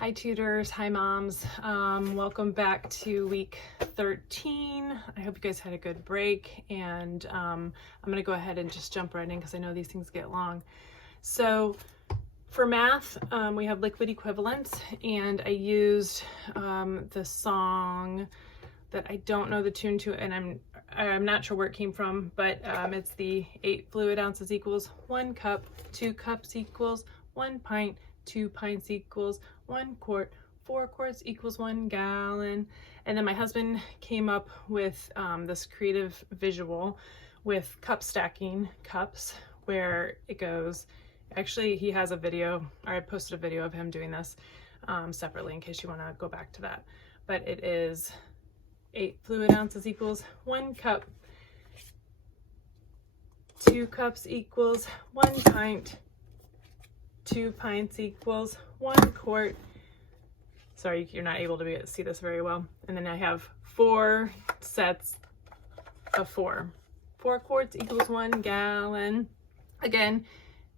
Hi tutors, hi moms. Welcome back to week 13. I hope you guys had a good break, and I'm gonna go ahead and just jump right in because I know these things get long. So for math, we have liquid equivalents, and I used the song that I don't know the tune to, and I'm not sure where it came from, but it's the 8 fluid ounces equals 1 cup, 2 cups equals 1 pint, 2 pints equals 1 quart, 4 quarts equals 1 gallon. And then my husband came up with this creative visual with cup stacking cups, where it goes, actually he has a video, or I posted a video of him doing this separately in case you want to go back to that. But it is 8 fluid ounces equals 1 cup, 2 cups equals 1 pint, 2 pints equals 1 quart. Sorry, you're not able to see this very well. And then I have 4 sets of 4. 4 quarts equals 1 gallon. Again,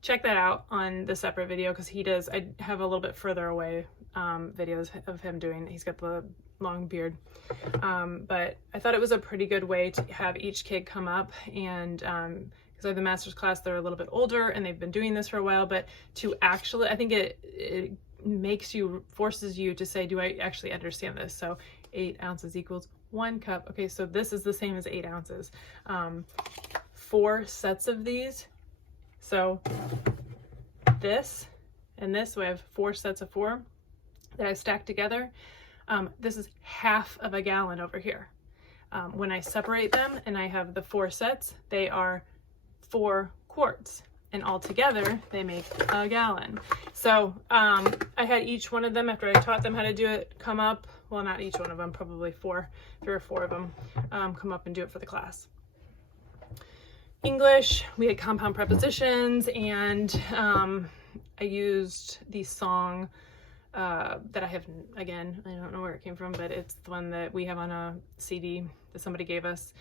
check that out on the separate video because he does, I have a little bit further away videos of him doing, he's got the long beard. But I thought it was a pretty good way to have each kid come up and because I have the master's class, they're a little bit older and they've been doing this for a while, but to actually, I think it makes you, forces you to say, do I actually understand this? So 8 ounces equals 1 cup. Okay, so this is the same as 8 ounces. 4 sets of these. So this and this, so I have 4 sets of 4 that I stacked together. This is half of a gallon over here. When I separate them and I have the 4 sets, they are 4 quarts, and all together they make a gallon. So I had each one of them, after I taught them how to do it, come up, well, not each one of them, probably 3 or 4 of them, come up and do it for the class. English, we had compound prepositions, and I used the song that I have, again, I don't know where it came from, but it's the one that we have on a CD that somebody gave us.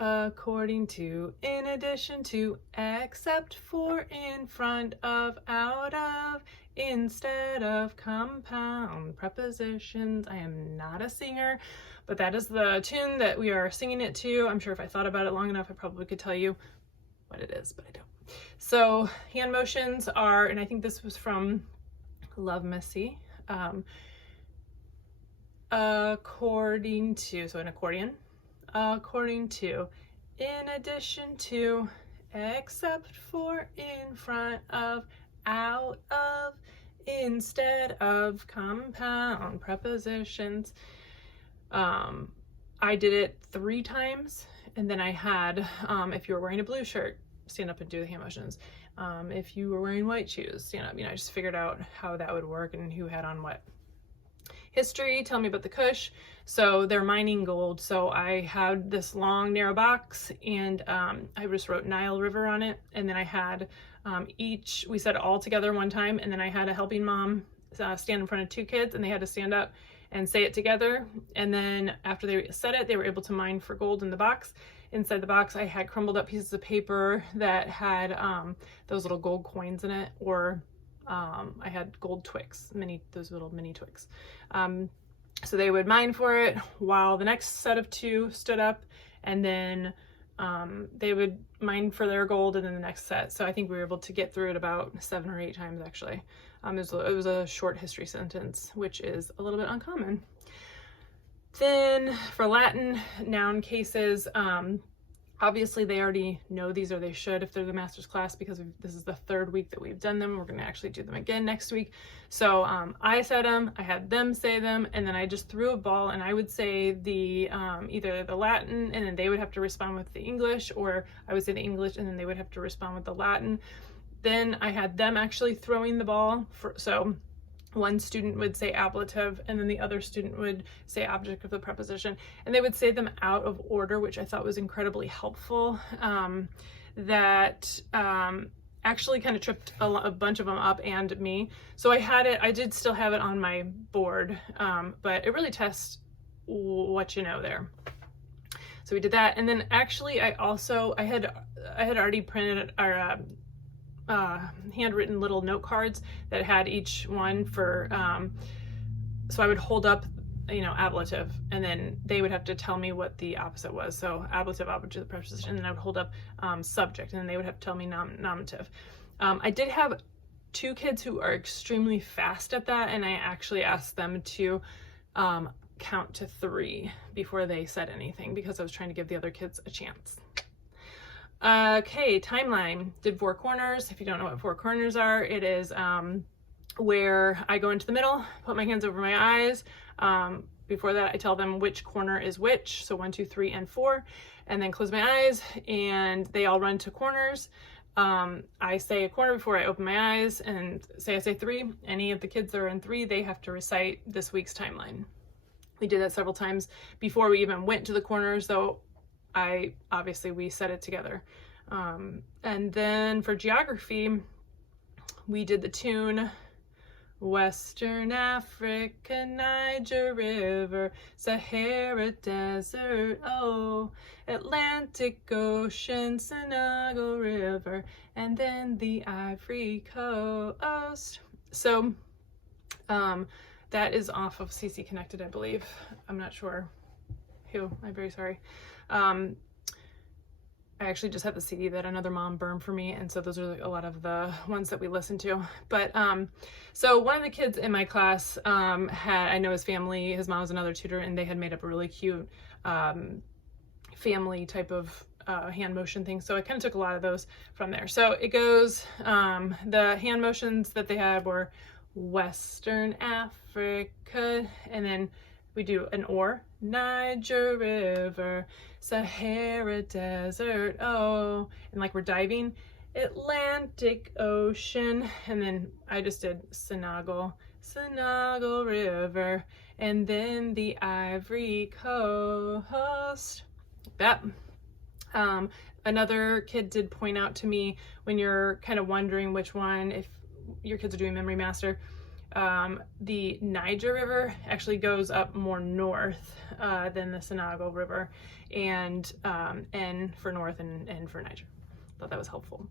According to, in addition to, except for, in front of, out of, instead of, compound prepositions. I am not a singer, but that is the tune that we are singing it to. I'm sure if I thought about it long enough, I probably could tell you what it is, but I don't. So hand motions are, and I think this was from MrsC, according to, so an accordion, according to, in addition to, except for, in front of, out of, instead of, compound prepositions. I did it 3 times, and then I had, if you were wearing a blue shirt, stand up and do the hand motions. If you were wearing white shoes, stand up. You know, I just figured out how that would work and who had on what. History, tell me about the Kush. So they're mining gold. So I had this long narrow box, and I just wrote Nile River on it. And then I had each, we said all together one time, and then I had a helping mom stand in front of 2 kids, and they had to stand up and say it together. And then after they said it, they were able to mine for gold in the box. Inside the box, I had crumbled up pieces of paper that had those little gold coins in it, or I had gold Twix, those little mini Twix. So they would mine for it while the next set of 2 stood up, and then they would mine for their gold, and then the next set. So I think we were able to get through it about 7 or 8 times, actually. It was a short history sentence, which is a little bit uncommon. Then for Latin noun cases, obviously they already know these, or they should if they're the master's class, because this is the 3rd week that we've done them. We're going to actually do them again next week. So I said them, I had them say them, and then I just threw a ball, and I would say the either the Latin, and then they would have to respond with the English, or I would say the English and then they would have to respond with the Latin. Then I had them actually throwing the ball, so one student would say ablative, and then the other student would say object of the preposition, and they would say them out of order, which I thought was incredibly helpful. That actually kind of tripped a bunch of them up, and me. So I did still have it on my board, but it really tests what you know there. So we did that, and then actually I had already printed, or handwritten little note cards that had each one for, so I would hold up, you know, ablative, and then they would have to tell me what the opposite was. So ablative, opposite, preposition, and then I would hold up subject, and then they would have to tell me nominative. I did have 2 kids who are extremely fast at that, and I actually asked them to count to 3 before they said anything, because I was trying to give the other kids a chance. Okay, timeline. Did 4 corners. If you don't know what 4 corners are, it is where I go into the middle, put my hands over my eyes. Before that, I tell them which corner is which, so 1, 2, 3, and 4, and then close my eyes, and they all run to corners. I say a corner before I open my eyes, and I say 3. Any of the kids that are in 3, they have to recite this week's timeline. We did that several times before we even went to the corners, though we said it together. And then for geography, we did the tune, Western Africa, Niger River, Sahara Desert, oh, Atlantic Ocean, Senegal River, and then the Ivory Coast. So that is off of CC Connected, I believe. I'm not sure who. I'm very sorry. I actually just had the CD that another mom burned for me, and so those are a lot of the ones that we listened to. But so one of the kids in my class I know his family, his mom was another tutor, and they had made up a really cute family type of hand motion thing. So I kind of took a lot of those from there. So it goes, the hand motions that they had were Western Africa, and then we do an or, Niger River, Sahara Desert, oh, and like we're diving, Atlantic Ocean, and then I just did Senegal River, and then the Ivory Coast. That. Another kid did point out to me, when you're kind of wondering which one, if your kids are doing Memory Master, the Niger River actually goes up more north than the Senegal River, and N for north and N for Niger. Thought that was helpful.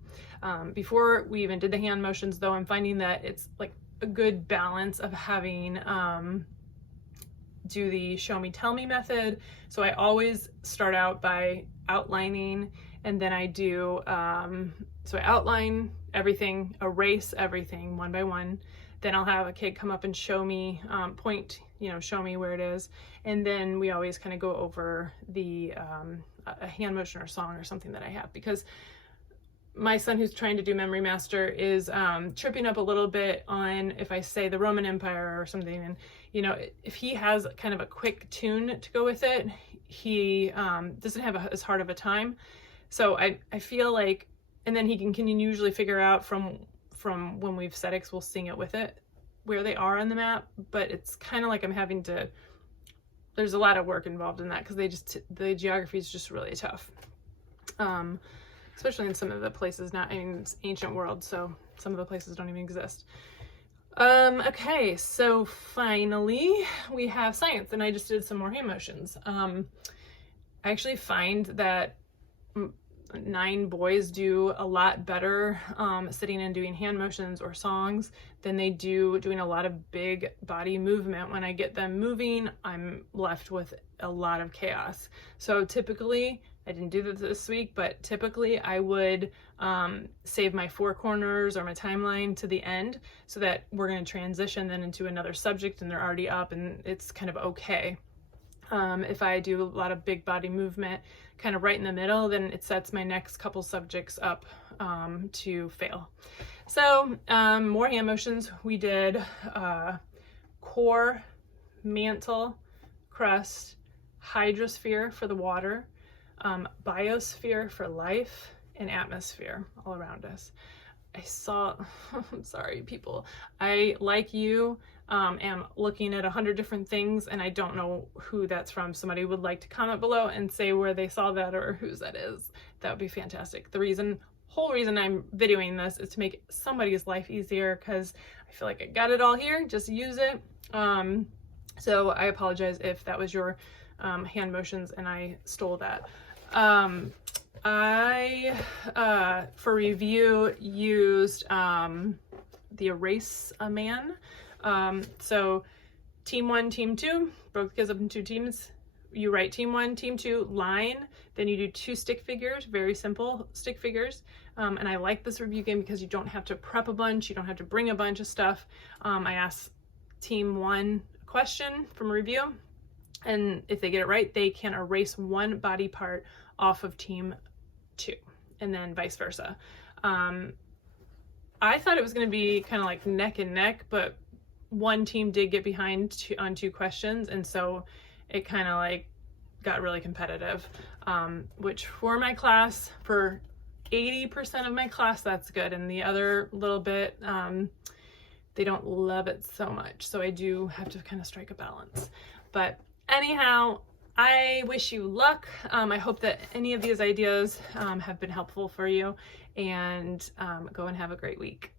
Before we even did the hand motions, though, I'm finding that it's like a good balance of having do the show me tell me method. So I always start out by outlining, and then I do so I outline everything, erase everything one by one. Then I'll have a kid come up and show me, point, show me where it is. And then we always kind of go over the a hand motion or song or something that I have, because my son, who's trying to do Memory Master, is tripping up a little bit on if I say the Roman Empire or something. And, if he has kind of a quick tune to go with it, he doesn't have as hard of a time. So I feel like, and then he can usually figure out from when we've said it, 'cause we'll sing it with it, where they are on the map. But it's kind of like I'm having to, there's a lot of work involved in that, because the geography is just really tough. Especially in some of the places now, it's ancient world, so some of the places don't even exist. Okay, so finally we have science, and I just did some more hand motions. I actually find that 9 boys do a lot better sitting and doing hand motions or songs than they do doing a lot of big body movement. When I get them moving, I'm left with a lot of chaos. So typically, I didn't do this week, but typically I would save my 4 corners or my timeline to the end, so that we're going to transition then into another subject and they're already up and it's kind of okay. If I do a lot of big body movement kind of right in the middle, then it sets my next couple subjects up to fail. So more hand motions. We did core, mantle, crust, hydrosphere for the water, biosphere for life, and atmosphere all around us. I'm sorry people, I, like you, am looking at 100 different things, and I don't know who that's from. Somebody would like to comment below and say where they saw that or whose that is. That would be fantastic. The whole reason I'm videoing this is to make somebody's life easier, because I feel like I got it all here. Just use it. So I apologize if that was your hand motions and I stole that. I, for review, used the Erase a Man. So team 1, team 2, broke the kids up into 2 teams. You write team 1, team 2, line, then you do 2 stick figures, very simple stick figures. And I like this review game because you don't have to prep a bunch, you don't have to bring a bunch of stuff. I ask team 1 a question from a review, and if they get it right, they can erase 1 body part off of team 2, and then vice versa. I thought it was going to be kind of like neck and neck, but one team did get behind on 2 questions, and so it kind of like got really competitive, which for my class, for 80% of my class, that's good, and the other little bit, they don't love it so much, so I do have to kind of strike a balance. But anyhow, I wish you luck. I hope that any of these ideas have been helpful for you, and go and have a great week.